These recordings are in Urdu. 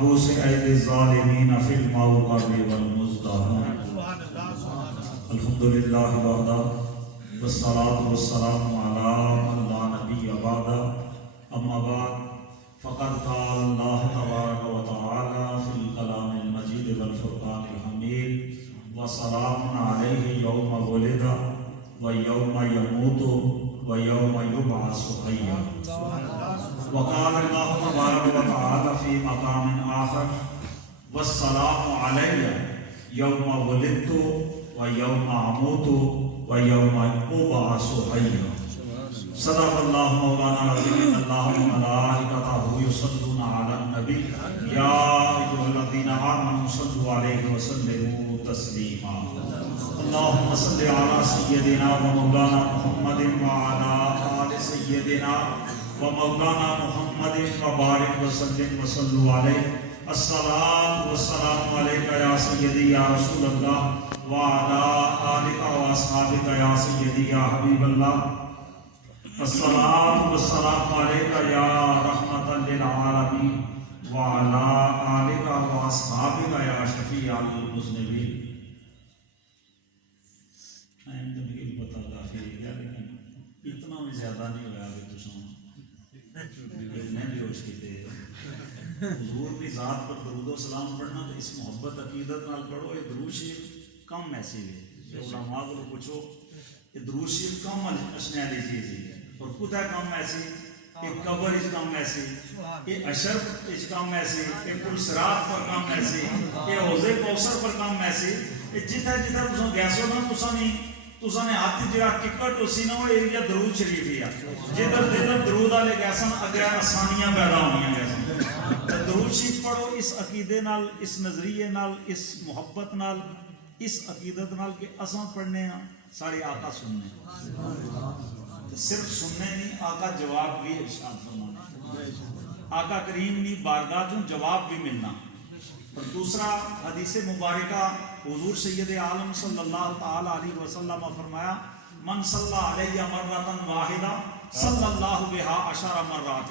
محبوس عید الظالمین فی الموقع والمزدحم الحمدللہ وحدہ والصلاة والسلام علی من لا نبی بعدہ اما بعد فقد قال اللہ تبارک و تعالی فی الکلام المجید والفرقان الحمید وسلام علیہ یوم ولد و یوم یموت و یوم یبعث حیا وقال اللہ تبارک و تعالی فی مقام آخر والسلام علی یوم ولدت و یوم اموت و یوم ابعث حیا صدق اللہ مولانا العظیم اللہ ملائکتہ یصلون علی النبی یا ایھا الذین آمنوا صلوا علیہ وسلموا تسلیما اللہم صل علی سیدنا و مولانا محمد وعلی آل سیدنا و مولانا محمد وبارک وسلم وصلوا علیہ الصلاۃ والسلام علیک یا سیدی یا رسول اللہ وعلی آلک و اصحابک یا سیدی یا حبیب اللہ الصلاۃ والسلام علیک یا رحمۃ للعالمین وعلی آلک و اصحابک یا شفیع المذنبین۔ اتنا بھی زیادہ نہیں ہوا کہ حضور کی ذات پر درود و سلام پڑھنا تو اس محبت عقیدت نال پڑھو۔ یہ درود شریف کم ایسی ہے، علماء کو پوچھو یہ درود شریف کم اشنے والی چیز ہے، اور کتا کم ایسی، ایک قبر اس کم ایسی، ایک اشرف اس کم ایسی، ایک پل صراط پر کم ایسی، ایک حوض کوثر پر کم ایسی، جتھا جتھا تساں گیسو نا تساں نے ہاتھ جڑا ٹکٹ اسی نا وہ ایریا درود شریف ہی ہے، جدھر جدھر درود والے گیسن اگے آسانیاں پیدا ہونیاں گیسن۔ درود شریف پڑھو اس عقیدے نال، اس نظریے نال، اس محبت نال، اس عقیدت نال کہ اساں پڑھنے ہاں سارے آقا سننے، صرف سننے نہیں، آقا جواب بھی ارشاد فرمانے، آقا کریم نے بارگاہ چوں جواب بھی ملنا۔ اور دوسرا حدیث مبارکہ حضور سید عالم صلی اللہ تعالی علیہ وسلم فرمایا من صلی علیہ مرۃ واحدہ صلی اللہ بہا عشر مرات،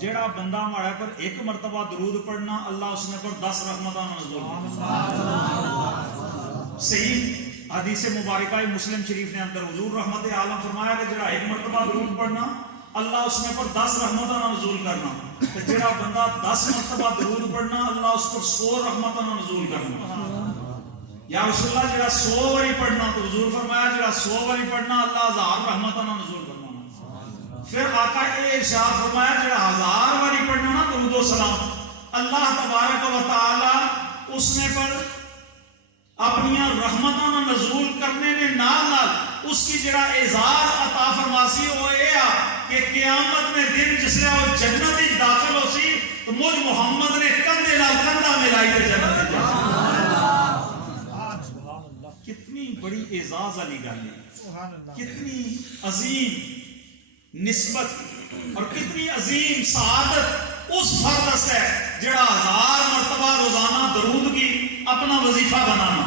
جیڑا بندہ ہمارے پر ایک مرتبہ درود پڑھنا اللہ اس نے پر 10 رحمتاں نازل کرنا۔ صحیح حدیث مبارکہ مسلم شریف نے اندر حضور رحمت عالم فرمایا کہ جڑا ایک مرتبہ درود پڑھنا اللہ اس نے پر 10 رحمتاں نازل کرنا، کہ جڑا بندہ 10 مرتبہ درود پڑھنا اللہ اس پر 100 رحمتاں نازل کرنا۔ یا رسول اللہ جڑا 100 واری پڑھنا تو حضور فرمایا جڑا 100 واری پڑھنا اللہ 1000 رحمتاں نازل کرنا۔ پھر آقا نے ارشاد فرمایا جڑا 1000 واری پڑھنا نا درود و سلام اللہ تبارک و تعالی اس نے پر اپنی رحمتاں نزول کرنے نے نال نال اس کی جڑا اعزاز عطا فرماسی وہ اے کہ قیامت میں دن جس لے وہ جنت وچ داخل ہو سی تو مجھ محمد نے کندھے نال کندھا ملائی تے جنت وچ۔ کتنی بڑی اعزاز والی گل ہے، کتنی عظیم نسبت اور کتنی عظیم سعادت اس فرد سے جڑا 1000 مرتبہ روزانہ درود کی اپنا وظیفہ بنانا۔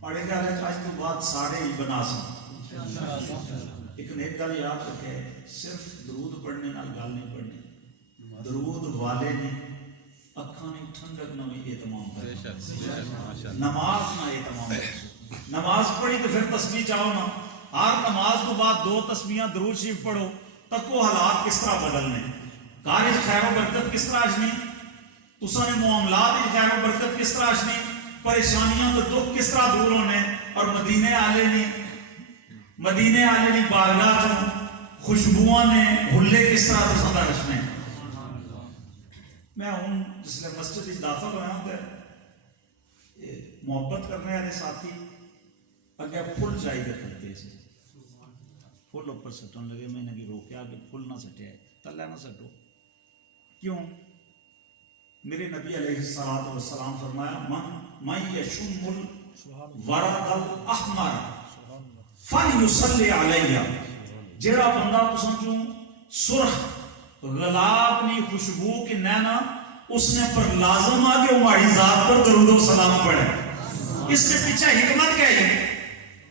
پڑھے گا آج تو بات ساڑھے ہی بنا سکتے۔ ایک نیک گل یاد رکھے، صرف درود پڑھنے نال گل نہیں پڑھنی، درود والے نے اکھاں نہیں ٹھنڈک نہ بھی اہتمام کرنا، نماز نہ اہتمام کرنا۔ نماز پڑھی تو پھر تسبیح چاہو نا، ہر نماز تو بعد 2 تسبیحاں درود شریف پڑھو، تک وہ حالات کس طرح بدلنے، کارج خیر و برکت کس طرح اشنی، تساں نے معاملات خیر و برکت کس طرح اشنی، پریشانیاں تو دکھ کس طرح دور ہونے، اور مدینے والے نے بارگاہ چوں خوشبوؤں نے ہلے کس طرح تساں دا رچنے۔ میں ہوں جس لئے مسجد وچ داخل ہویا ہوں تے محبت کرنے والے ساتھی اگے پھول چاہیے کرتے سے، پھول اوپر سٹن لگے، میں نے روکیا کہ پھول نہ سٹے، تلے نہ سٹو۔ کیوں؟ میرے نبی علیہ الصلوۃ والسلام فرمایا من یشم الورد الاحمر فلیصلی علیہ، جیڑا بندہ تساں چوں سرخ غلاب نی خوشبو کی نینا اس نے پر لازم آ کہ ہماری ذات پر درود و سلام پڑھے۔ اس کے پیچھے حکمت کیا ہے؟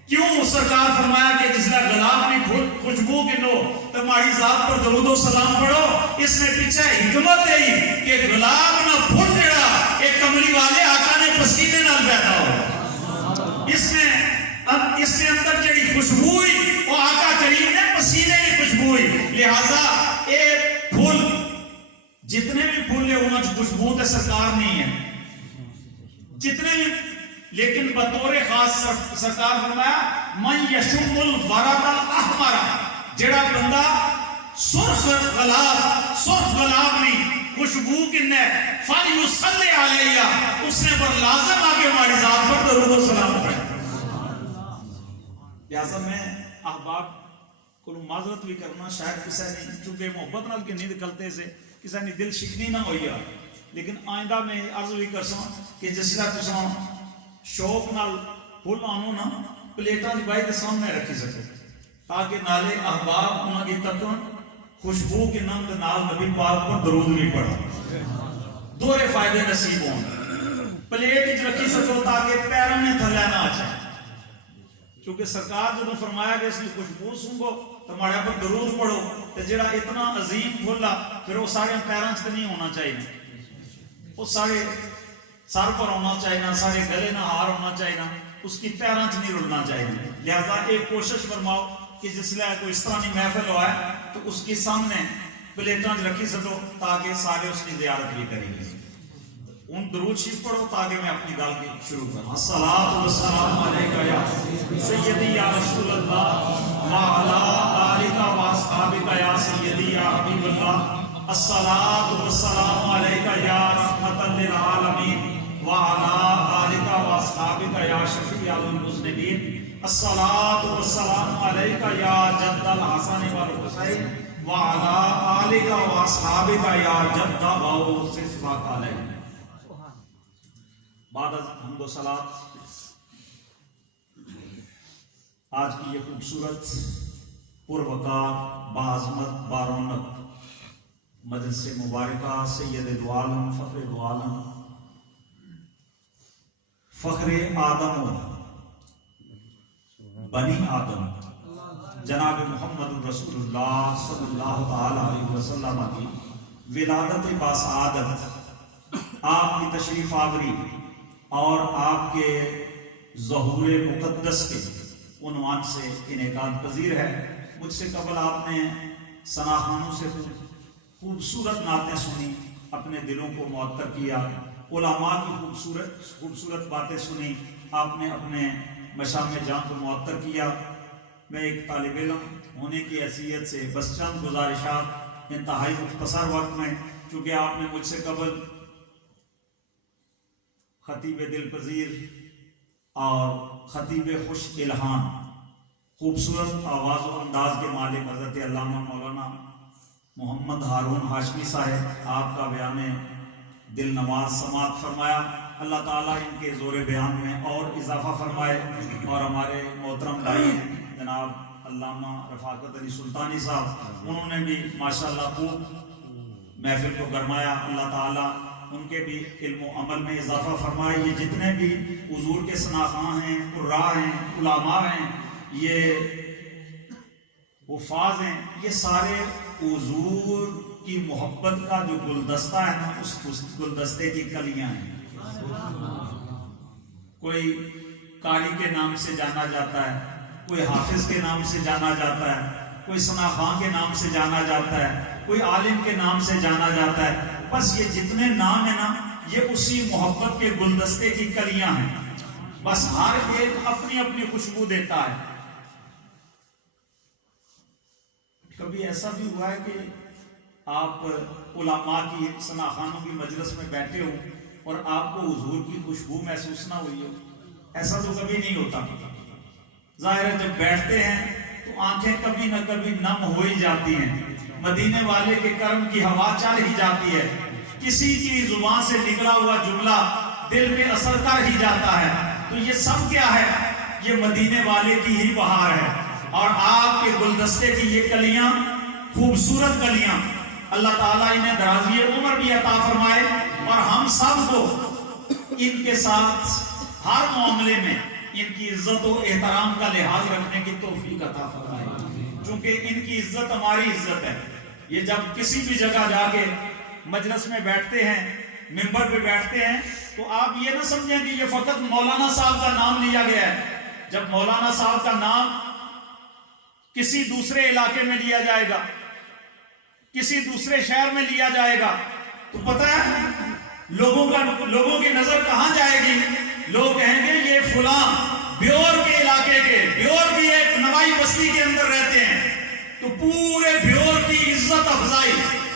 کیوں سرکار فرمایا کہ جس نے گلاب کی خوشبو کنو تو ہماری ذات پر درود و سلام پڑھو؟ اس نے پیچھے حکمت ہے کہ گلاب نہ پھول جڑا ایک کملی والے آقا نے پسینے نال پیدا ہو، اس نے اندر جڑی خوشبو ہوئی وہ آقا کریم نے پسینے کی خوشبو ہوئی، لہذا اے پھول جتنے بھی پھول لے انہوں نے خوشبو تے سرکار نہیں ہے جتنے بھی، لیکن بطور خاص سرکار فرمایا من یشم الورق الاحمر، جڑا بندہ سرخ گلاب نہیں خوشبو کنے فلیصلی علیہ، اس نے پر لازم آگے ہماری ذات پر درود و سلام پڑھے۔ لہذا میں احباب کو معذرت بھی کرنا، شاید کسی نے چونکہ محبت نال کے نہیں نکلتے سے کسی نے دل شکنی نہ ہوئی ہے، لیکن آئندہ میں عرض بھی کرساں کہ جس طرح تساں شوق نال پھول آنو نا پلیٹاں دی بائی دے سامنے رکھی سکے تاکہ نالے احباب انہاں کی تکن خوشبو کے نام دے نال نبی پاک پر درود بھی پڑھا، دورے فائدے نصیب ہوں، پلیٹ وچ رکھی سکو تاکہ پیروں میں تھلے نہ آ جائے، کیونکہ سرکار جو فرمایا کہ اس کی خوشبو سونگو تو ماڑے پر درود پڑھو، تو جڑا اتنا عظیم پھولا پھر وہ سارے پیراں سے نہیں ہونا چاہیے، وہ سارے سر پر ہونا چاہیے، سارے گلے نہ ہار ہونا چاہیے، اس کی پیراں سے نہیں رلنا چاہیے، لہذا ایک کوشش فرماؤ کہ جس لئے کوئی اس طرح نہیں محفل ہوا ہے تو اس کی سامنے پلیٹاں رکھی سکو تاکہ سارے اس کی زیارت بھی کریں گے۔ ان درود شریف پڑھو تاکہ میں اپنی گل کی شروع کروں۔ الصلاۃ والسلام علیکہ یا سیدی یا رسول اللہ وعلی آلک و اصحابک یا سیدی یا حبیب اللہ، الصلاۃ والسلام علیکہ یا رحمۃ للعالمین وعلی آلک و اصحابک یا شفیع المذنبین، الصلاۃ والسلام علیکہ یا جد الحسن والحسین وعلی آلک و اصحابک یا جد غوث الثقلین۔ بعد از حمد و صلات آج کی یہ خوبصورت پروقار باعظمت بارونق مجلس مبارکہ سید دو عالم فخر دو عالم فخر آدم بنی آدم جناب محمد رسول اللہ صلی اللہ تعالی علیہ وسلم کی ولادت باسعادت، آپ کی تشریف آوری اور آپ کے ظہور مقدس کے عنوان سے انعقاد پذیر ہے۔ مجھ سے قبل آپ نے ثناخانوں سے خوبصورت نعتیں سنی، اپنے دلوں کو معطر کیا، علماء کی خوبصورت باتیں سنی، آپ نے اپنے مشام جان کو معطر کیا۔ میں ایک طالب علم ہونے کی حیثیت سے بس چند گزارشات انتہائی مختصر وقت میں، چونکہ آپ نے مجھ سے قبل خطیب دل پذیر اور خطیب خوش الہان، خوبصورت آواز و انداز کے مالک حضرت علامہ مولانا محمد ہارون ہاشمی صاحب، آپ کا بیان دل نواز سماعت فرمایا۔ اللہ تعالیٰ ان کے زور بیان میں اور اضافہ فرمائے، اور ہمارے محترم بھائی جناب علامہ رفاقت علی سلطانی صاحب، انہوں نے بھی ماشاءاللہ خوب محفل کو گرمایا۔ اللہ تعالیٰ ان کے بھی علم و عمل میں اضافہ فرمائے۔ یہ جتنے بھی حضور کے ثناخواں ہیں، قراء ہیں، علماء ہیں، یہ حفاظ ہیں، یہ سارے حضور کی محبت کا جو گلدستہ ہے نا، اس گلدستے کی کلیاں ہیں۔ کوئی قاری کے نام سے جانا جاتا ہے، کوئی حافظ کے نام سے جانا جاتا ہے، کوئی ثناخواں کے نام سے جانا جاتا ہے، کوئی عالم کے نام سے جانا جاتا ہے، بس یہ جتنے نام ہیں نا، یہ اسی محبت کے گلدستے کی کلیاں ہیں، بس ہر ایک اپنی اپنی خوشبو دیتا ہے۔ کبھی ایسا بھی ہوا ہے کہ آپ علماء کی ثناخوانوں کی مجلس میں بیٹھے ہو اور آپ کو حضور کی خوشبو محسوس نہ ہوئی ہو؟ ایسا تو کبھی نہیں ہوتا۔ ظاہر ہے جب بیٹھتے ہیں تو آنکھیں کبھی نہ کبھی نم ہو ہی جاتی ہیں، مدینے والے کے کرم کی ہوا چل ہی جاتی ہے، کسی کی زبان سے نکلا ہوا جملہ دل میں اثر کر ہی جاتا ہے۔ تو یہ سب کیا ہے؟ یہ مدینے والے کی ہی بہار ہے، اور آپ کے گلدستے کی یہ کلیاں، خوبصورت کلیاں، اللہ تعالیٰ انہیں درازی عمر بھی عطا فرمائے، اور ہم سب کو ان کے ساتھ ہر معاملے میں ان کی عزت و احترام کا لحاظ رکھنے کی توفیق عطا فرمائے، چونکہ ان کی عزت ہماری عزت ہے۔ یہ جب کسی بھی جگہ جا کے مجلس میں بیٹھتے ہیں، ممبر پہ بیٹھتے ہیں، تو آپ یہ نہ سمجھیں کہ یہ فقط مولانا صاحب کا نام لیا گیا ہے۔ جب مولانا صاحب کا نام کسی دوسرے علاقے میں لیا جائے گا، کسی دوسرے شہر میں لیا جائے گا، تو پتہ ہے لوگوں کی نظر کہاں جائے گی؟ لوگ کہیں گے یہ فلاں بیور کے علاقے کے، بیور بھی ایک نوائی بستی کے اندر رہتے ہیں، تو پورے بیور کی عزت افزائی،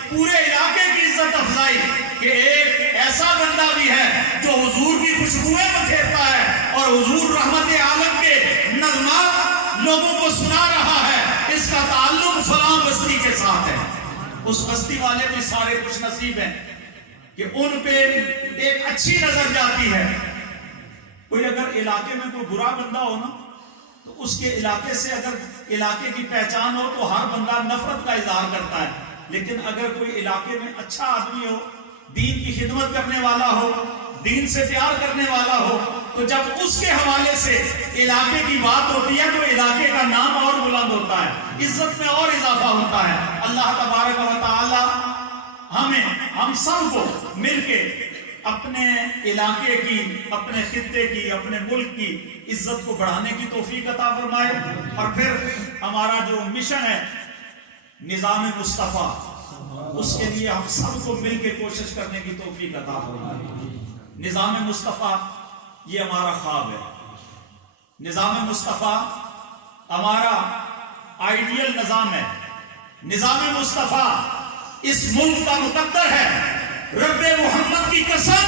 پورے علاقے کی عزت افزائی کہ ایک ایسا بندہ بھی ہے جو حضور کی خوشبوئیں بکھیرتا ہے اور حضور رحمت عالم کے نظمات لوگوں کو سنا رہا ہے، اس کا تعلق فلاں بستی کے ساتھ ہے۔ اس بستی والے بھی سارے خوش نصیب ہیں کہ ان پہ ایک اچھی نظر جاتی ہے۔ کوئی اگر علاقے میں کوئی برا بندہ ہو نا، تو اس کے علاقے سے اگر علاقے کی پہچان ہو تو ہر بندہ نفرت کا اظہار کرتا ہے، لیکن اگر کوئی علاقے میں اچھا آدمی ہو، دین کی خدمت کرنے والا ہو، دین سے پیار کرنے والا ہو، تو جب اس کے حوالے سے علاقے کی بات ہوتی ہے تو علاقے کا نام اور بلند ہوتا ہے، عزت میں اور اضافہ ہوتا ہے۔ اللہ تبارک و تعالی ہم سب کو مل کے اپنے علاقے کی، اپنے خطے کی، اپنے ملک کی عزت کو بڑھانے کی توفیق عطا فرمائے، اور پھر ہمارا جو مشن ہے نظام مصطفیٰ، اس کے لیے ہم سب کو مل کے کوشش کرنے کی توفیق عطا فرمائے۔ نظام مصطفیٰ یہ ہمارا خواب ہے، نظام مصطفیٰ ہمارا آئیڈیل نظام ہے، نظام مصطفیٰ اس ملک کا مقدر ہے۔ رب محمد کی قسم،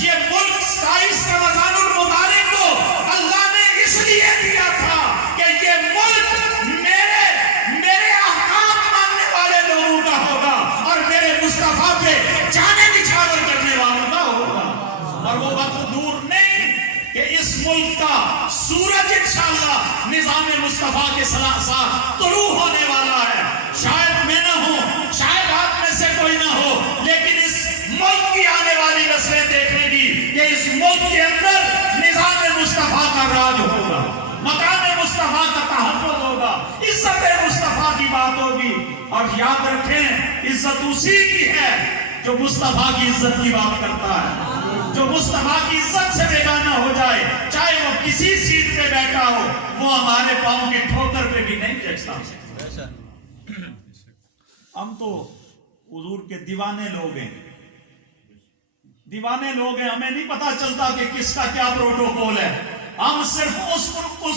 یہ ملک 27 رمضان المبارک کو اللہ نے اس لیے دیا تھا کہ یہ ملک میرے احکام ماننے والے لوگوں کا ہوگا اور میرے مصطفیٰ پہ جانے نچھاور کرنے والوں کا ہوگا، اور وہ وقت دور نہیں کہ اس ملک کا سورج انشاءاللہ نظام مصطفیٰ کے ساتھ طلوع ہونے والا ہے۔ شاید میں نہ ہوں، شاید آپ میں سے کوئی نہ ہو، لیکن اس ملک کی آنے والی نسلیں دیکھیں گی کہ اس ملک کے اندر نظام مصطفیٰ کا راج ہوگا، مقام مصطفیٰ کا تحفظ ہوگا، عزت مصطفیٰ کی بات ہوگی۔ اور یاد رکھیں، عزت اسی کی ہے جو مصطفیٰ کی عزت کی بات کرتا ہے، جو مصطفیٰ کی عزت سے بیگانہ ہو جائے، چاہے وہ کسی سیٹ پہ بیٹھا ہو، وہ ہمارے پاؤں کی ٹھوکر پہ بھی نہیں جچتا۔ ہم تو حضور کے دیوانے لوگ ہیں، دیوانے لوگ ہیں، ہمیں نہیں پتا چلتا کہ کس کا کیا پروٹوکول ہے، ہم صرف اس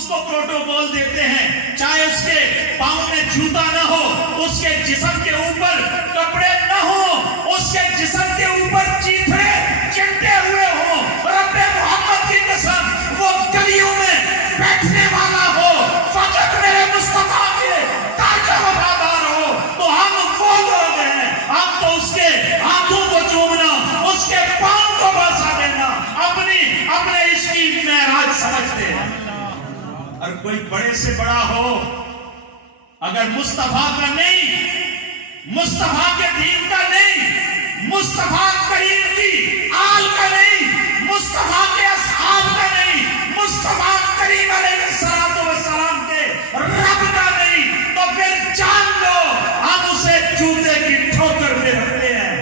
کو پروٹوکول دیتے ہیں، چاہے اس کے پاؤں میں جوتا نہ ہو، اس کے جسم کے اوپر کپڑے نہ ہو، اس کے جسم کے اوپر چیتھڑے چمٹے ہوئے ہوں، رب محمد کی قسم وہ گلیوں میں بیٹھنے والا ہو، فقط میرے مصطفیٰ کے در کا وفادار ہو، تو ہم وہ لوگ ہیں۔ ہم تو اس کے ہاتھوں کو چومنا، اس کے پاؤں کو بوسہ دینا اپنے عشق کی معراج سمجھتے ہیں۔ اور کوئی بڑے سے بڑا ہو، اگر مصطفیٰ کا نہیں، مصطفیٰ کے دین کا نہیں، مصطفیٰ کریم کی آل کا نہیں، مصطفیٰ کے اصحاب کا نہیں، مصطفیٰ کریم علیہ السلام کے رب کا نہیں، تو پھر جان لو ہم اسے جوتے کی ٹھوکر پہ رکھتے ہیں۔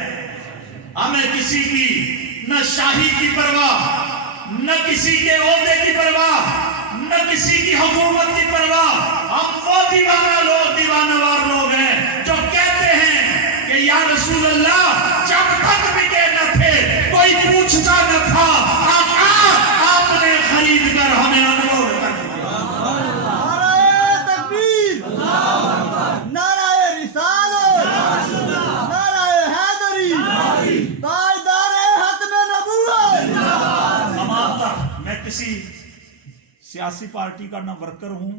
ہمیں کسی کی نہ شاہی کی پرواہ، نہ کسی کے عہدے کی پرواہ، نہ کسی کی حکومت کی پرواہ۔ ہم وہ دیوانہ وار لوگ ہیں جو کہتے ہیں کہ یا رسول اللہ جب تک بکے نہ تھے کوئی پوچھتا نہ تھا، آقا آپ نے خرید کر ہمیں انمول کر دیا۔ نعرہ تکبیر، نعرہ رسالت، نعرہ حیدری، تاجدار ختم نبوت۔ میں کسی سیاسی پارٹی کا نہ ورکر ہوں،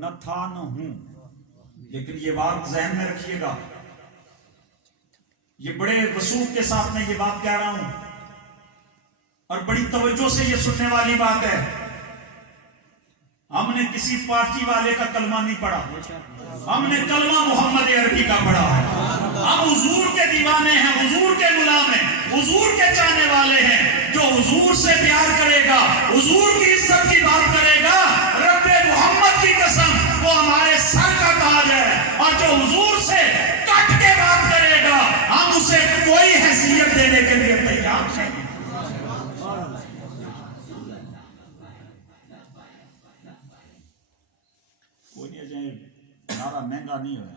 نہ تھا نہ ہوں، لیکن یہ بات ذہن میں رکھیے گا، یہ بڑے وثوق کے ساتھ میں یہ بات کہہ رہا ہوں، اور بڑی توجہ سے یہ سننے والی بات ہے۔ ہم نے کسی پارٹی والے کا کلمہ نہیں پڑھا، ہم نے کلمہ محمد عربی کا پڑھا ہے۔ ہم حضور کے دیوانے ہیں، حضور کے غلام ہیں، حضور کے چاہنے والے ہیں۔ جو حضور سے پیار کرے گا، حضور کی عزت کی بات نہیں ہویا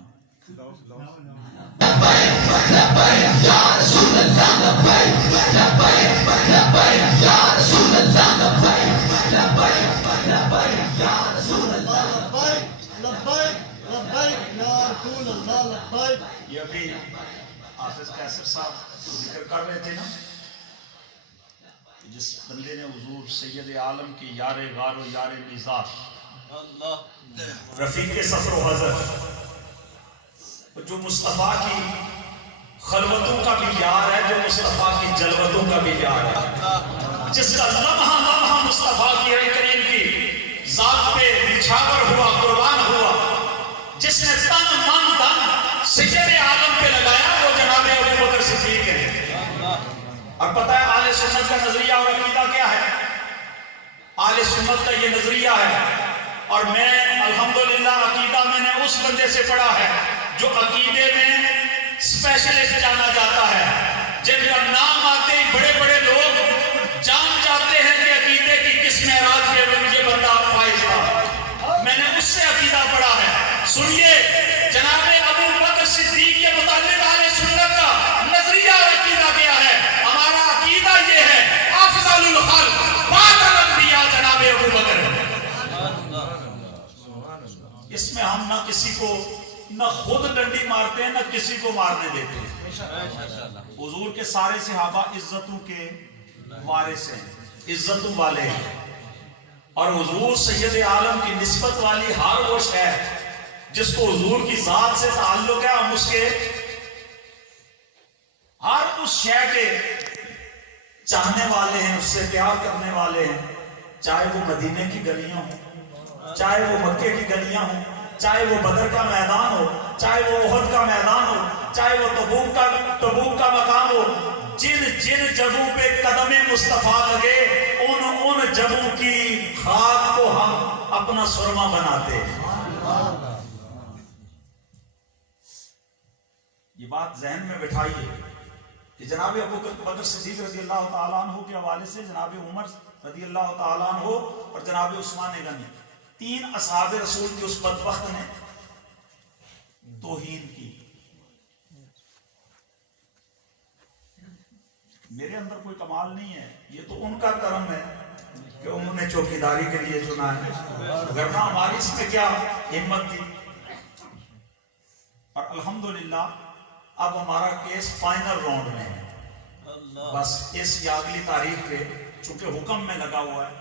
یہ ابھی حافظ قیصر صاحب ذکر کر رہے تھے نا، جس بندے نے حضور سید عالم کی یار غار و یار میزار رفیق سفر و حضر، جو مصطفیٰ کی خلوتوں کا بھی یار ہے، جو مصطفیٰ کی جلوتوں کا بھی یار ہے، جس کا لمحہ لمحہ مصطفیٰ کی کریم کی ذات پہ نچھاور ہوا، قربان ہوا، جس نے تن من دن سید عالم پہ لگایا، وہ جناب ابو بکر صدیق ہے۔ اور پتہ ہے اہل سنت کا نظریہ اور عقیدہ کیا ہے؟ اہل سنت کا یہ نظریہ ہے، اور میں الحمدللہ عقیدہ میں نے اس بندے سے پڑھا ہے جو عقیدے میں اسپیشلسٹ جانا جاتا ہے، جن کا نام آتے ہی بڑے بڑے لوگ جان جاتے ہیں کہ عقیدے کی کس معراج پہ مجھے بندہ فائز تھا۔ میں نے اس سے عقیدہ پڑھا ہے۔ سنیے جناب ابو بکر صدیق کے متعلق اہل سنت کا نظریہ اور عقیدہ کیا ہے؟ ہمارا عقیدہ یہ ہے افضل الخلق بعد الانبیاء جناب ابو بکر۔ اس میں ہم نہ کسی کو نہ خود ڈنڈی مارتے ہیں نہ کسی کو مارنے دیتے ہیں۔ حضور کے سارے صحابہ عزتوں کے وارث ہیں، عزتوں والے ہیں، اور حضور سید عالم کی نسبت والی ہر وہ شے جس کو حضور کی ذات سے تعلق ہے، ہم اس کے ہر اس شے کے چاہنے والے ہیں، اس سے پیار کرنے والے ہیں، چاہے وہ مدینے کی گلیاں ہوں، چاہے وہ مکے کی گلیاں ہوں، چاہے وہ بدر کا میدان ہو، چاہے وہ احد کا میدان ہو، چاہے وہ تبوک کا مقام ہو، جن جن جگہوں پہ قدم مصطفیٰ لگے ان جگہوں کی خاک کو ہم اپنا سرما بناتے ہیں۔ یہ بات ذہن میں بٹھائیے کہ جناب ابو بکر صدیق رضی اللہ تعالیٰ عنہ کے حوالے سے جناب عمر رضی اللہ تعالیٰ عنہ اور جناب عثمان غنی، تین اصحاب رسول کی اس بدبخت نے توہین کی۔ میرے اندر کوئی کمال نہیں ہے، یہ تو ان کا کرم ہے کہ انہوں نے چوکیداری کے لیے چنا ہے، ورنہ ہماری اس میں کیا ہمت تھی۔ اور الحمدللہ اب ہمارا کیس فائنل راؤنڈ میں ہے، بس اس یا اگلی تاریخ پہ چونکہ حکم میں لگا ہوا ہے،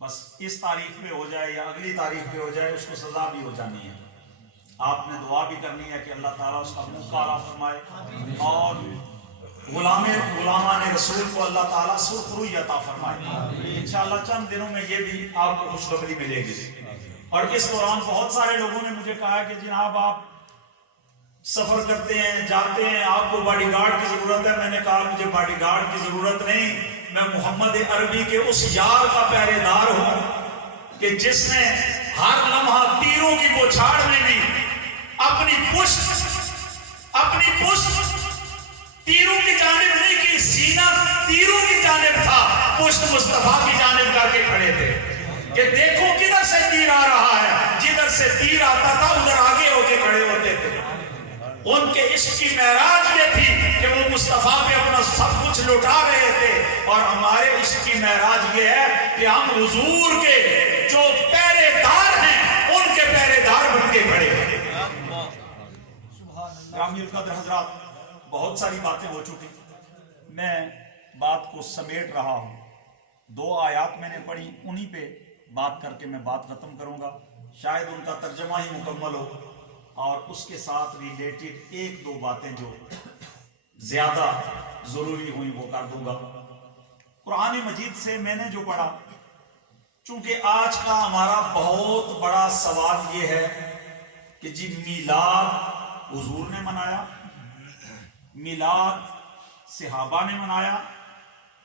بس اس تاریخ پہ ہو جائے یا اگلی تاریخ پہ ہو جائے، اس کو سزا بھی ہو جانی ہے۔ آپ نے دعا بھی کرنی ہے کہ اللہ تعالیٰ اس کا منہ کالا فرمائے، اور غلامان رسول کو اللہ تعالیٰ سرخ روی عطا فرمائے۔ انشاءاللہ چند دنوں میں یہ بھی آپ کو خوشخبری ملے گی۔ اور اس دوران بہت سارے لوگوں نے مجھے کہا کہ جناب آپ سفر کرتے ہیں، جاتے ہیں، آپ کو باڈی گارڈ کی ضرورت ہے۔ میں نے کہا مجھے باڈی گارڈ کی ضرورت نہیں، میں محمد عربی کے اس یار کا پہرے دار ہوں کہ جس نے ہر لمحہ تیروں کی بوچھاڑ میں بھی اپنی پشت تیروں کی جانب نہیں کی، سینہ تیروں کی جانب تھا، پشت مصطفیٰ کی جانب کر کے کھڑے تھے کہ دیکھو کدھر سے تیر آ رہا ہے، جدھر سے تیر آتا تھا ادھر آگے ہو کے کھڑے ہوتے تھے۔ ان کے عشق کی معراج یہ تھی کہ وہ مصطفیٰ پہ اپنا سب کچھ لوٹا رہے تھے، اور ہمارے عشق کی معراج یہ ہے کہ ہم حضور کے جو پہرے دار ہیں ان کے پہرے دار بن کے کھڑے ہیں۔ گرامی القدر حضرات، بہت ساری باتیں ہو چکی، میں بات کو سمیٹ رہا ہوں۔ 2 آیات میں نے پڑھی، انہی پہ بات کر کے میں بات ختم کروں گا، شاید ان کا ترجمہ ہی مکمل ہو، اور اس کے ساتھ ریلیٹڈ 1-2 باتیں جو زیادہ ضروری ہوئی وہ کر دوں گا۔ قرآن مجید سے میں نے جو پڑھا، چونکہ آج کا ہمارا بہت بڑا سوال یہ ہے کہ جی میلاد حضور نے منایا، میلاد صحابہ نے منایا،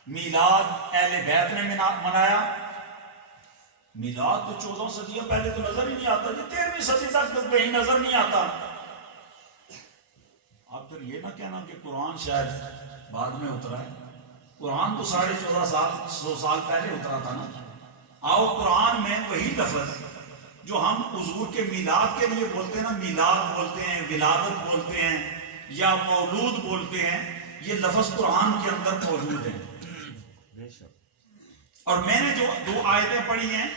میلاد اہل بیت نے منایا، میلاد تو 14 صدیوں پہلے تو نظر ہی نہیں آتا جی، 13ویں صدی تک تو کہیں نظر نہیں آتا۔ آپ پھر یہ نہ کہنا کہ قرآن شاید بعد میں اترا ہے، قرآن تو 1450 سال پہلے اترا تھا نا۔ آؤ قرآن میں وہی لفظ جو ہم حضور کے میلاد کے لیے بولتے ہیں نا، میلاد بولتے ہیں، ولادت بولتے ہیں یا مولود بولتے ہیں، یہ لفظ قرآن کے اندر موجود ہے. اور میں نے جو 2 آیتیں پڑھی ہیں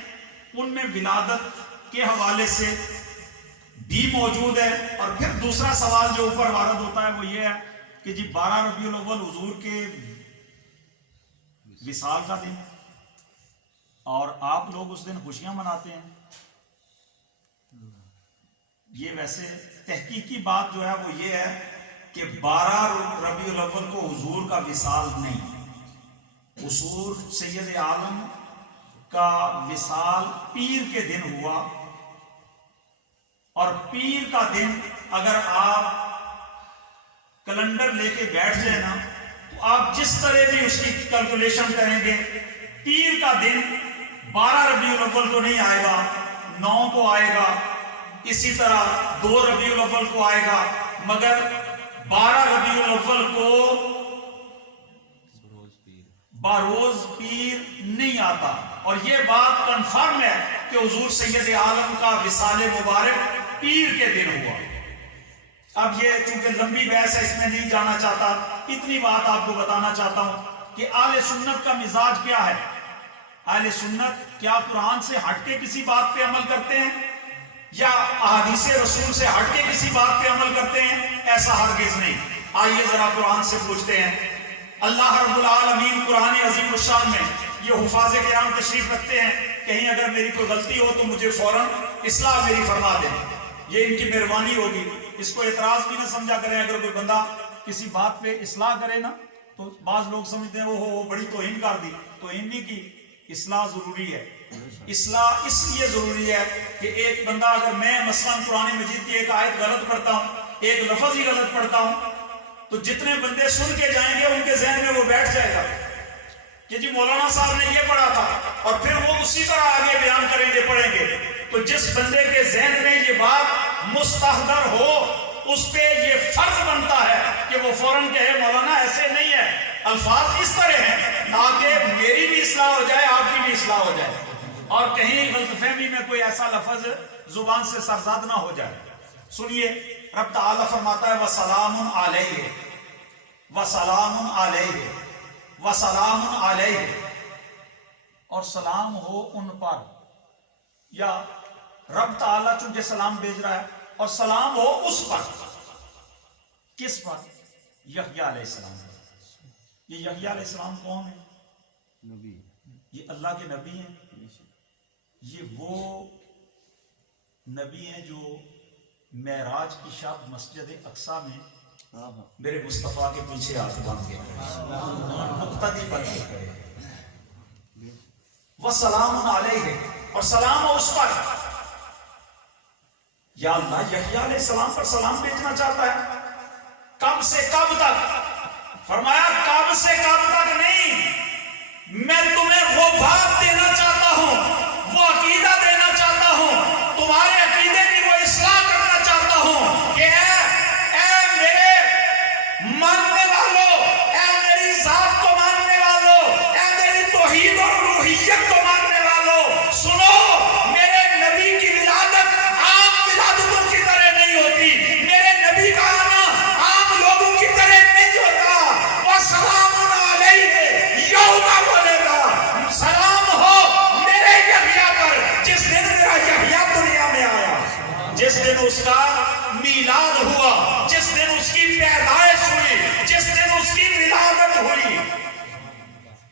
ان میں ولادت کے حوالے سے بھی موجود ہے. اور پھر دوسرا سوال جو اوپر وارد ہوتا ہے وہ یہ ہے کہ جی 12 ربیع الاول حضور کے وصال کا دن، اور آپ لوگ اس دن خوشیاں مناتے ہیں. یہ ویسے تحقیقی بات جو ہے وہ یہ ہے کہ 12 ربیع الاول کو حضور کا وصال نہیں، حضور سید عالم کا وصال پیر کے دن ہوا. اور پیر کا دن اگر آپ کیلنڈر لے کے بیٹھ جائیں نا تو آپ جس طرح بھی اس کی کیلکولیشن کریں گے، پیر کا دن 12 ربیع الاول کو نہیں آئے گا، 9 کو آئے گا، اسی طرح 2 ربیع الاول کو آئے گا، مگر 12 ربیع الاول کو باروز پیر نہیں آتا. اور یہ بات کنفرم ہے کہ حضور سید عالم کا وصال مبارک پیر کے دن ہوا. اب یہ چونکہ لمبی بحث ہے اس میں نہیں جانا چاہتا، اتنی بات آپ کو بتانا چاہتا ہوں کہ اہل سنت کا مزاج کیا ہے. اہل سنت کیا قرآن سے ہٹ کے کسی بات پہ عمل کرتے ہیں یا احادیث رسول سے ہٹ کے کسی بات پہ عمل کرتے ہیں؟ ایسا ہرگز نہیں. آئیے ذرا قرآن سے پوچھتے ہیں. اللہ رب العالمین قرآن عظیم الشان میں یہ حفاظ کرام تشریف رکھتے ہیں، کہیں اگر میری کوئی غلطی ہو تو مجھے فوراً اصلاح میری فرما دیں، یہ ان کی مہربانی ہوگی. اس کو اعتراض بھی نہ سمجھا کریں. اگر کوئی بندہ کسی بات پہ اصلاح کرے نا تو بعض لوگ سمجھتے ہیں وہ بڑی توہین کر دی. توہین نہیں کی، اصلاح ضروری ہے. اصلاح اس لیے ضروری ہے کہ ایک بندہ اگر میں مثلاً قرآن مجید کی ایک آیت غلط پڑھتا ہوں، ایک لفظ ہی غلط پڑھتا ہوں، تو جتنے بندے سن کے جائیں گے ان کے ذہن میں وہ بیٹھ جائے گا کہ جی مولانا صاحب نے یہ پڑھا تھا، اور پھر وہ اسی طرح آگے بیان کریں گے، پڑھیں گے. تو جس بندے کے ذہن میں یہ بات مستحضر ہو اس پہ یہ فرض بنتا ہے کہ وہ فوراً کہے مولانا ایسے نہیں ہے، الفاظ اس طرح ہیں، تاکہ میری بھی اصلاح ہو جائے، آپ کی بھی اصلاح ہو جائے، اور کہیں غلط فہمی میں کوئی ایسا لفظ زبان سے سرزاد نہ ہو جائے. سنیے، رب تعالیٰ فرماتا ہے وَسَلَامٌ عَلَيْهِ وَسَلَامٌ عَلَيْهِ وَسَلَامٌ عَلَيْهِ، اور سلام ہو ان پر. یا رب تعالیٰ چونکہ سلام بھیج رہا ہے اور سلام ہو اس پر. کس پر؟ یحییٰ علیہ السلام. یہ یحییٰ علیہ السلام کون ہے؟ نبی. یہ اللہ کے نبی ہیں. یہ وہ نبی ہیں جو معراج کی شب مسجد اقصی میں میرے مصطفیٰ کے پیچھے ہاتھ باندھ کے مقتدی بن کے کھڑے. وَسَلَامٌ عَلَيْهِ، اور سلام ہو اس پر. یا اللہ یحییٰ علیہ السلام پر سلام بھیجنا چاہتا ہے. کب سے کب تک؟ فرمایا کب سے کب تک نہیں، میں تمہیں وہ بات دینا چاہتا ہوں، وہ عقیدہ دینا چاہتا ہوں، تمہارے عقیدے کی وہ اصلاح کرنا چاہتا ہوں کہ اے میرے ماننے والوں، اے میری ذات کو ماننے والوں، اے میری توحید اور الوہیت کو ماننے والوں، سنو، میرے نبی کی ولادت عام ولادتوں کی طرح نہیں ہوتی، میرے نبی کا آنا عام لوگوں کی طرح نہیں ہوتا. وَسَلَامٌ عَلَيْهِ یوم ولد، سلام ہو میرے یحییٰ پر جس دن میرا یحییٰ دنیا میں آیا، جس دن اس کا میلاد ہوا، جس دن اس کی پیدائش ہوئی، جس دن اس کی ولادت ہوئی.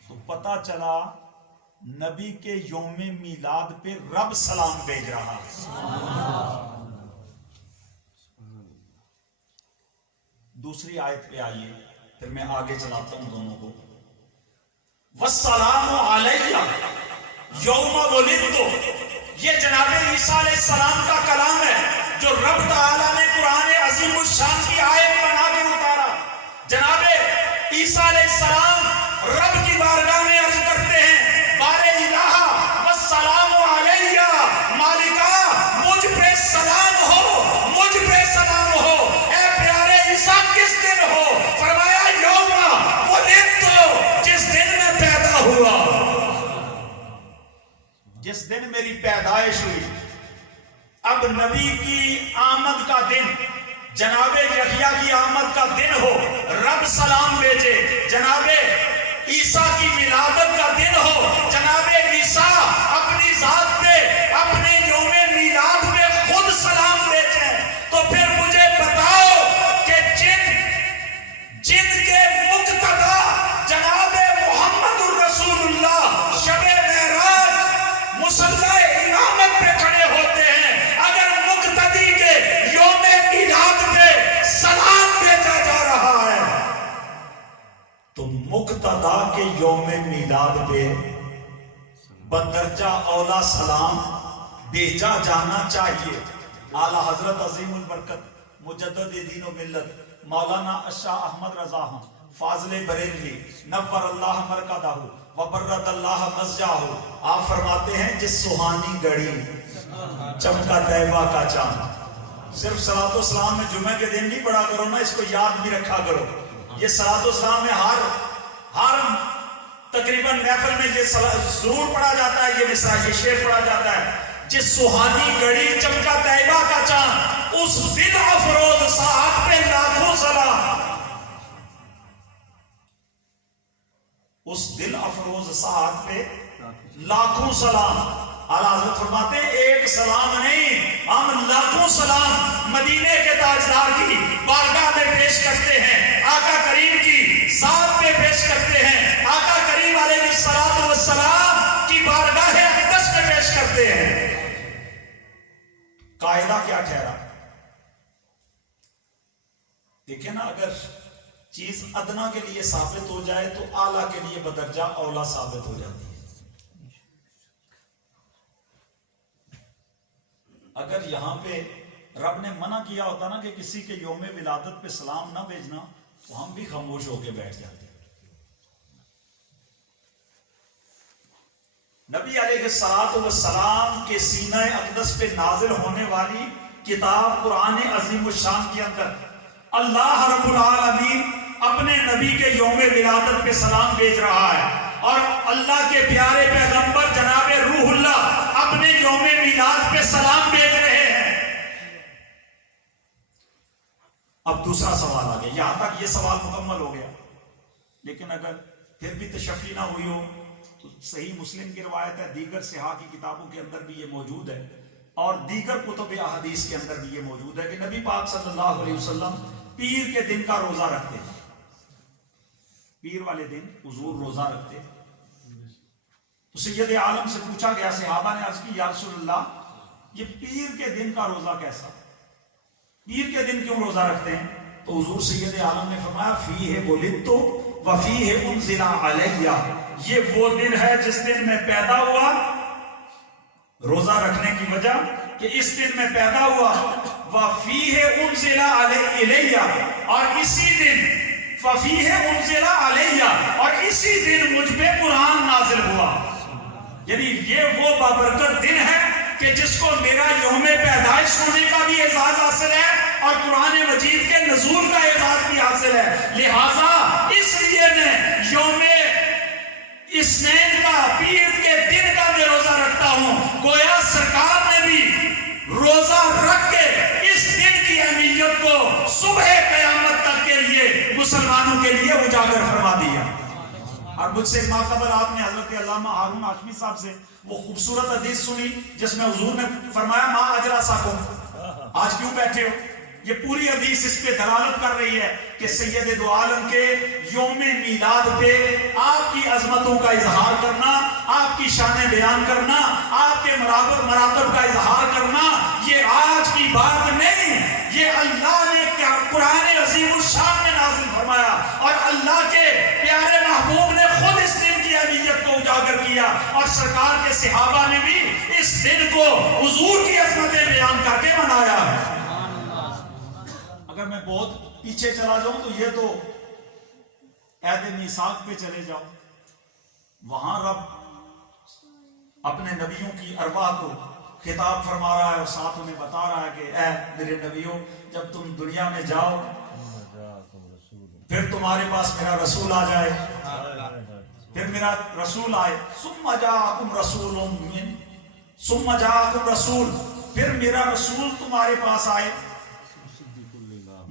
تو پتہ چلا نبی کے یوم میلاد پہ رب سلام بھیج رہا. دوسری آیت پہ آئیے، پھر میں آگے چلاتا ہوں دونوں کو. وَالسَّلَامُ عَلَيَّ یوم ولدت، یہ جناب عیسیٰ علیہ السلام کا کلام ہے جو رب تعالیٰ نے قرآن عظیم الشان کی آیت بنا کے اتارا. جناب عیسیٰ علیہ السلام رب کی بارگاہ میں عرض کرتے ہیں بارے الہ والسلام علیہ مالکا، مجھ پہ سلام ہو، مجھ پہ سلام ہو. اے پیارے عیسیٰ کس دن ہو؟ فرمایا یوم ولدت، جس دن میں پیدا ہوا، جس دن میری پیدائش ہوئی. جناب یحییٰ کی آمد کا دن ہو رب سلام بھیجے، جناب عیسیٰ کی ولادت کا دن ہو جناب عیسیٰ اپنی ذات پہ اپنے یوم میلاد پہ خود سلام بھیجیں، تو پھر مجھے بتاؤ کہ جن کے مقتدا جناب محمد الرسول اللہ شب معراج مصلی امامت پہ کھڑے ہوتے ہیں، اگر مقتدی کے یوم میلاد پہ سلام بھیجا جا رہا ہے تو مقتدا کے یوم میلاد پہ بدرجہ اولا سلام بھیجا جانا چاہیے۔ اعلیٰ حضرت عظیم البرکت مجدد دین و ملت مولانا اشاہ احمد رضا فاضل بریلوی نور اللہ مرکزہ وبرت اللہ مسجدہ، آپ فرماتے ہیں جس سہانی گھڑی چمکا طیبہ کا چاند۔ صرف صلاۃ و سلام میں جمعہ کے دن نہیں پڑھا کرو نا، اس کو یاد بھی رکھا کرو۔ یہ صلاۃ و سلام میں ہر تقریباً محفل میں یہ ضرور پڑھا جاتا ہے، یہ مثال یہ شعر پڑھا جاتا ہے، جس سہانی گھڑی چمکا طیبہ کا چاند، اس دل افروز ساعت پہ لاکھوں سلام، اس دل افروز ساعت پہ لاکھوں سلام۔ اعلیٰ حضرت فرماتے ہیں ایک سلام نہیں، ہم لاکھوں سلام مدینے کے تاجدار کی بارگاہ میں پیش کرتے ہیں، آقا کریم کی ذات پہ پیش کرتے ہیں، آقا کریم علیہ السلام کی بارگاہ اقدس میں پیش کرتے ہیں۔ قاعدہ کیا ٹھہرا؟ دیکھیں نا، اگر چیز ادنا کے لیے ثابت ہو جائے تو اعلیٰ کے لیے بدرجہ اولا ثابت ہو جاتی ہے۔ اگر یہاں پہ رب نے منع کیا ہوتا نا کہ کسی کے یوم ولادت پہ سلام نہ بھیجنا، تو ہم بھی خاموش ہو کے بیٹھ جاتے۔ نبی علیہ السلام کے سینہ اقدس پہ نازل ہونے والی کتاب قرآن عظیم الشان کے اندر اللہ رب العالمین اپنے نبی کے یوم ولادت پہ سلام بھیج رہا ہے، اور اللہ کے پیارے پیغمبر جناب روح اللہ اپنے یوم میلاد پہ سلام بھیج رہے ہیں۔ اب دوسرا سوال آ گیا، یہاں تک یہ سوال مکمل ہو گیا، لیکن اگر پھر بھی تشفی نہ ہوئی ہو تو صحیح مسلم کی روایت ہے، دیگر صحاح کی کتابوں کے اندر بھی یہ موجود ہے، اور دیگر کتب احادیث کے اندر بھی یہ موجود ہے کہ نبی پاک صلی اللہ علیہ وسلم پیر کے دن کا روزہ رکھتے ہیں۔ پیر والے دن حضور روزہ رکھتے ہیں۔ تو سید عالم سے پوچھا گیا، صحابہ نے عرض کی یا رسول اللہ یہ پیر کے دن کا روزہ کیسا، پیر کے دن کیوں روزہ رکھتے ہیں؟ تو حضور سید عالم نے فرمایا فیہ ولدت وفیہ انزل علیہ، یہ وہ دن ہے جس دن میں پیدا ہوا، روزہ رکھنے کی وجہ کہ اس دن میں پیدا ہوا، وفیہ انزل علیہ، اور اسی دن ففیہ انزل علیہ، اور اسی دن مجھ پہ قرآن نازل ہوا۔ یعنی یہ وہ بابرکت دن ہے کہ جس کو میرا یوم پیدائش ہونے کا بھی اعزاز حاصل ہے اور قرآن مجید کے نزول کا اعزاز بھی حاصل ہے، لہٰذا اس لیے میں یوم اثنین کا پیر کے دن کا میں روزہ رکھتا ہوں۔ گویا سرکار نے بھی روزہ رکھ کے اس دن کی اہمیت کو صبح قیامت تک کے لیے مسلمانوں کے لیے اجاگر فرما دیا۔ اور مجھ سے ماقبل آپ نے حضرت علامہ ہارون ہاشمی صاحب سے وہ خوبصورت حدیث سنی جس میں حضور نے فرمایا ما اجلسکم، آج کیوں بیٹھے ہو؟ یہ پوری حدیث اس پہ دلالت کر رہی ہے کہ سید دو عالم کے یوم میلاد پہ آپ کی عظمتوں کا اظہار کرنا، آپ کی شان بیان کرنا، آپ کے مراتب کا اظہار کرنا، یہ آج کی بات نہیں، یہ اللہ نے قرآن عظیم الشان میں نازل فرمایا، اور اللہ کے پیارے محبوب نے خود اس دن کی اہمیت کو اجاگر کیا، اور سرکار کے صحابہ نے بھی اس دن کو حضور کی عظمتیں بیان کر کے منایا۔ اگر میں بہت پیچھے چلا جاؤں تو یہ تو عہد میثاق پہ چلے جاؤ، وہاں رب اپنے نبیوں کی ارواح کو خطاب فرما رہا ہے اور ساتھ انہیں بتا رہا ہے کہ اے میرے نبیوں، جب تم دنیا میں جاؤ پھر تمہارے پاس میرا رسول آ جائے، پھر میرا رسول آئے، ثم جاءکم رسول ثم جاءکم رسول، پھر میرا رسول تمہارے پاس آئے،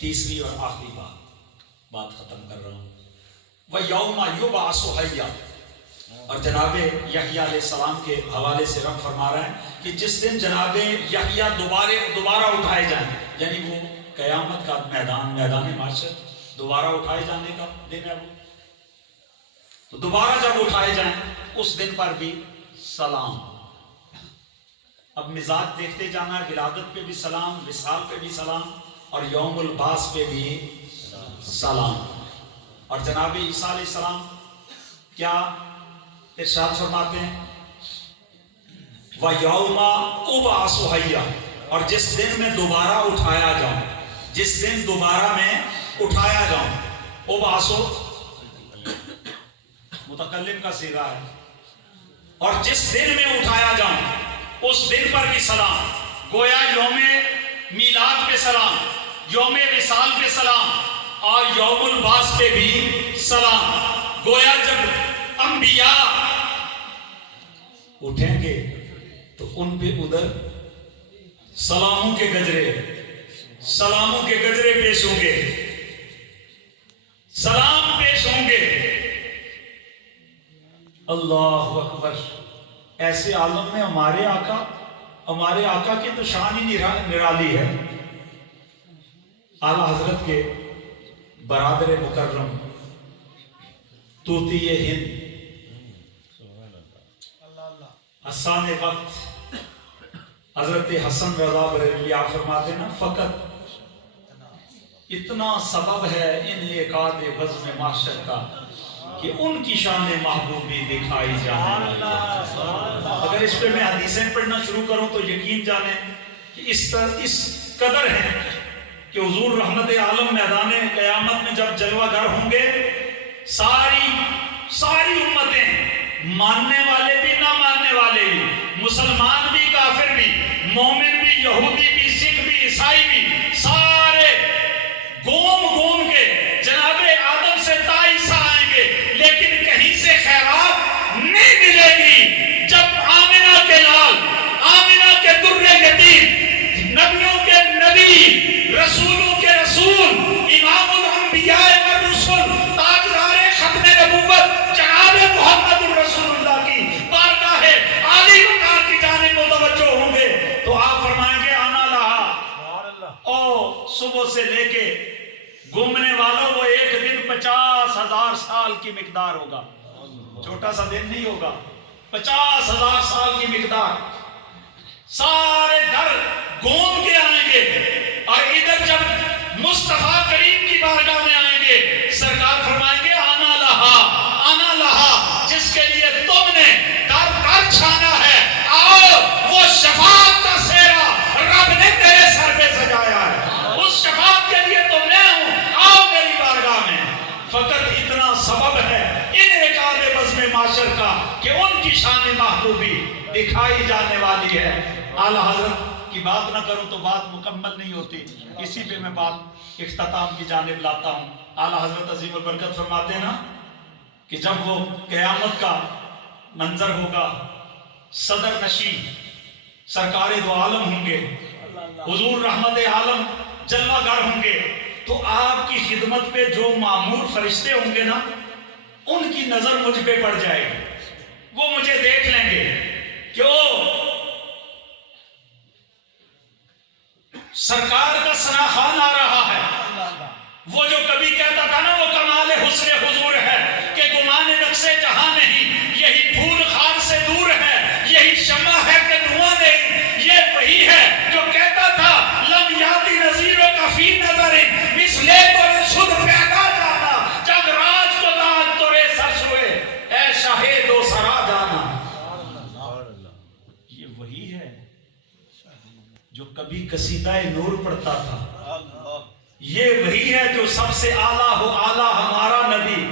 تیسری اور آخری بات ختم کر رہا ہوں. وَيَوْمَ يُبْعَثُ حَيًّا. اور جناب یحییٰ علیہ السلام کے حوالے سے رب فرما رہا ہے کہ جس دن جناب یحییٰ دوبارہ اٹھائے جائیں، یعنی وہ قیامت کا میدان معاشر دوبارہ اٹھائے جانے کا دن ہے وہ. تو دوبارہ جب اٹھائے جائیں اس دن پر بھی سلام. اب مزاج دیکھتے جانا ہے، ولادت پہ بھی سلام، وصال پہ بھی سلام، اور یوم البعث پہ بھی سلام. اور جناب عیسیٰ علیہ السلام کیا ارشاد فرماتے ہیں؟ وَيَوْمَ أُبْعَثُ حَيًّا. اور جس دن میں دوبارہ اٹھایا جاؤں، جس دن دوبارہ میں اٹھایا جاؤں. اُبْعَثُ متکلم کا صیغہ ہے. اور جس دن میں اٹھایا جاؤں اس دن پر بھی سلام. گویا یوم میلاد پہ سلام، یوم وصال پہ سلام، اور یوم البعث پہ بھی سلام. گویا جب انبیاء اٹھیں گے تو ان پہ ادھر سلاموں کے گجرے پیش ہوں گے، سلام پیش ہوں گے. اللہ اکبر. ایسے عالم میں ہمارے آقا کی تو شان ہی نرالی ہے. اعلیٰ حضرت کے برادر مکرم طوطی ہند حسان وقت حضرت حسن رضا بریلوی آپ فرماتے نا، فقط اتنا سبب ہے ان ایقاد بزم معاشر کا کہ ان کی شان محبوبی دکھائی جانے والی. اگر اس پہ میں حدیثیں پڑھنا شروع کروں تو یقین جانیں کہ اس قدر ہے کہ حضور رحمت عالم میدان قیامت میں جب جلوہ گر ہوں گے، ساری امتیں، ماننے والے بھی نہ ماننے والے بھی، مسلمان بھی کافر بھی، مومن بھی، یہودی بھی، سکھ بھی، عیسائی بھی، سارے گوم کے جناب آدم سے تا عیسیٰ آئیں گے، لیکن کہیں سے خیرات نہیں ملے گی. جب آمنہ کے لال، آمنہ کے در یتیم، نبیوں کے نبی، رسولوں کے رسول، امام الانبیاء والرسل، تاجدار ختم نبوت جناب محمد الرسول اللہ کی بارگاہ عالی وقار کی جانب متوجہ ہوں گے تو آپ فرمائیں گے آنا لہا. او صبح سے لے کے گھومنے والوں وہ ایک دن 50,000 سال کی مقدار ہوگا. چھوٹا سا دن نہیں ہوگا، 50,000 سال کی مقدار. سارے در گھوم کے آئیں گے اور ادھر جب مصطفیٰ کریم کی بارگاہ میں آئیں گے، سرکار فرمائیں گے آنا لہا، جس کے لیے تم نے در چھانا ہے، آؤ. وہ شفاعت کا سہرا رب نے تیرے سر پہ سجایا ہے، اس شفاعت کے لیے تم نے آؤ میری بارگاہ میں. فقط اتنا سبب ہے ان ایقاد بزم معاشر کا کہ ان کی شان محبوبی دکھائی جانے والی ہے. اعلیٰ حضرت کی بات نہ کروں تو بات مکمل نہیں ہوتی، اسی پہ میں بات اختتام کی جانب لاتا ہوں. اعلیٰ حضرت عظیم البرکت فرماتے ہیں نا کہ جب وہ قیامت کا منظر ہوگا، صدر نشین سرکار دو عالم ہوں گے، حضور رحمت عالم جلوہ گر ہوں گے، تو آپ کی خدمت پہ جو معمور فرشتے ہوں گے نا، ان کی نظر مجھ پہ پڑ جائے گی. وہ مجھے دیکھ لیں گے کہ سرکار کا ثنا خوان آ رہا ہے. وہ جو کبھی کہتا تھا نا وہ کمال حسن حضور ہے کہ گمان نقص جہاں نہیں، یہی پھول خار سے دور ہے، یہی شمع ہے کہ دھواں نہیں. یہ وہی ہے جو کہتا تھا لم یاتی نظیر کا فی نظر مثلے تو شد پیدا جانا، جب راج کو تاج تورے سر ہوئے اے شاہے دو سرا جانا. یہ وہی ہے جو کبھی قصیدہ نور پڑھتا تھا. یہ وہی ہے جو سب سے اعلیٰ ہو اعلیٰ ہمارا نبی،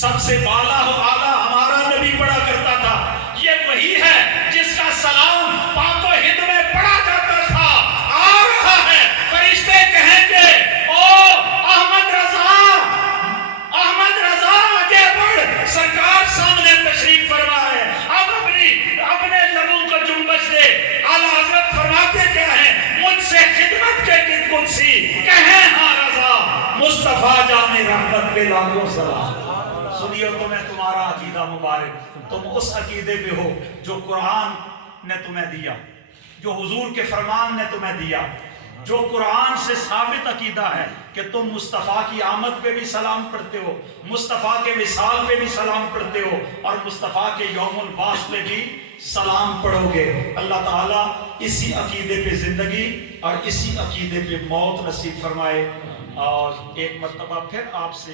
سب سے بالا ہو اعلیٰ ہمارا نبی پڑھا کرتا تھا. یہ وہی ہے جس کا سلام پاک و ہند میں پڑھا جاتا تھا. آ رہا ہے، فرشتے کہیں گے او احمد رضا آگے بڑھ، سرکار سامنے تشریف فرما ہے، اب اپنے لبوں کو جنبش دے. اعلیٰ حضرت فرماتے کیا ہیں؟ مجھ سے خدمت کے قدسی کہیں ہاں رضا مصطفیٰ جان رحمت پہ لاکھوں سلام. سنیو تمہیں تمہارا عقیدہ مبارک. تم اس عقیدے پہ ہو جو قرآن نے تمہیں دیا, جو حضور کے فرمان نے تمہیں دیا, جو قرآن سے ثابت عقیدہ ہے کہ تم مصطفیٰ کی آمد پہ بھی سلام پڑھتے ہو, مصطفیٰ کے وصال پہ بھی سلام پڑھتے ہو, اور مصطفیٰ کے یوم البعث پہ بھی سلام پڑھو گے. اللہ تعالیٰ اسی عقیدے پہ زندگی اور اسی عقیدے پہ موت نصیب فرمائے. اور ایک مرتبہ پھر آپ سے